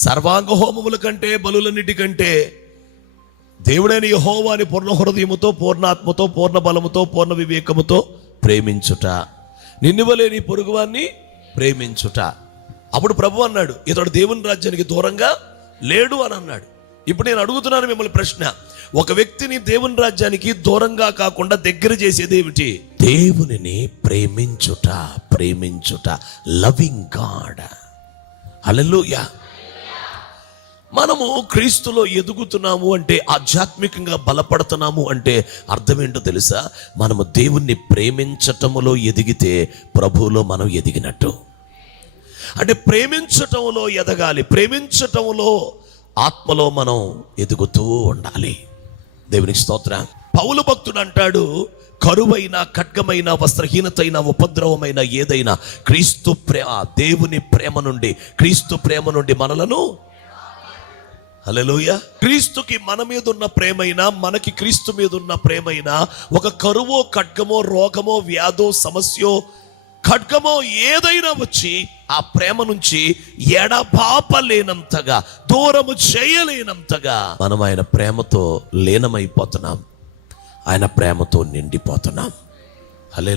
సర్వాంగ హోమముల కంటే బలులన్నిటికంటే దేవుడైన యహోవాని పూర్ణ హృదయముతో పూర్ణాత్మతో పూర్ణ బలముతో పూర్ణ వివేకముతో ప్రేమించుట. నిన్నువలేని పొరుగువాన్ని ప్రేమించుట. అప్పుడు ప్రభు అన్నాడు ఇతడు దేవుని రాజ్యానికి దూరంగా లేడు అని అన్నాడు. ఇప్పుడు నేను అడుగుతున్నాను మిమ్మల్ని ప్రశ్న ఒక వ్యక్తిని దేవుని రాజ్యానికి దూరంగా కాకుండా దగ్గర చేసేది ఏమిటి? దేవునిని ప్రేమించుట ప్రేమించుట. లవింగ్ గాడ్ హల్లెలూయా మనము క్రీస్తులో ఎదుగుతున్నాము అంటే ఆధ్యాత్మికంగా బలపడుతున్నాము అంటే అర్థం ఏంటో తెలుసా? మనము దేవుణ్ణి ప్రేమించటములో ఎదిగితే ప్రభువులో మనం ఎదిగినట్టు. అంటే ప్రేమించటంలో ఎదగాలి ప్రేమించటంలో ఆత్మలో మనం ఎదుగుతూ ఉండాలి. దేవునికి స్తోత్ర. పౌలు భక్తుడు అంటాడు కరువైన ఖడ్గమైన వస్త్రహీనతైన ఉపద్రవమైన ఏదైనా క్రీస్తు ప్రేమ దేవుని ప్రేమ నుండి క్రీస్తు ప్రేమ నుండి మనలను హల్లెలూయా. క్రీస్తుకి మన మీద ఉన్న ప్రేమైనా మనకి క్రీస్తు మీద ఉన్న ప్రేమైనా ఒక కరువో ఖడ్గమో రోగమో వ్యాధో సమస్యో ఖడ్గమో ఏదైనా వచ్చి ఆ ప్రేమ నుంచి ఎడబాపలేనంతగా దూరము చేయలేనంతగా మనం ఆయన ప్రేమతో లీనమైపోతున్నాం. ఆయన ప్రేమతో నిండిపోతున్నాం. హలే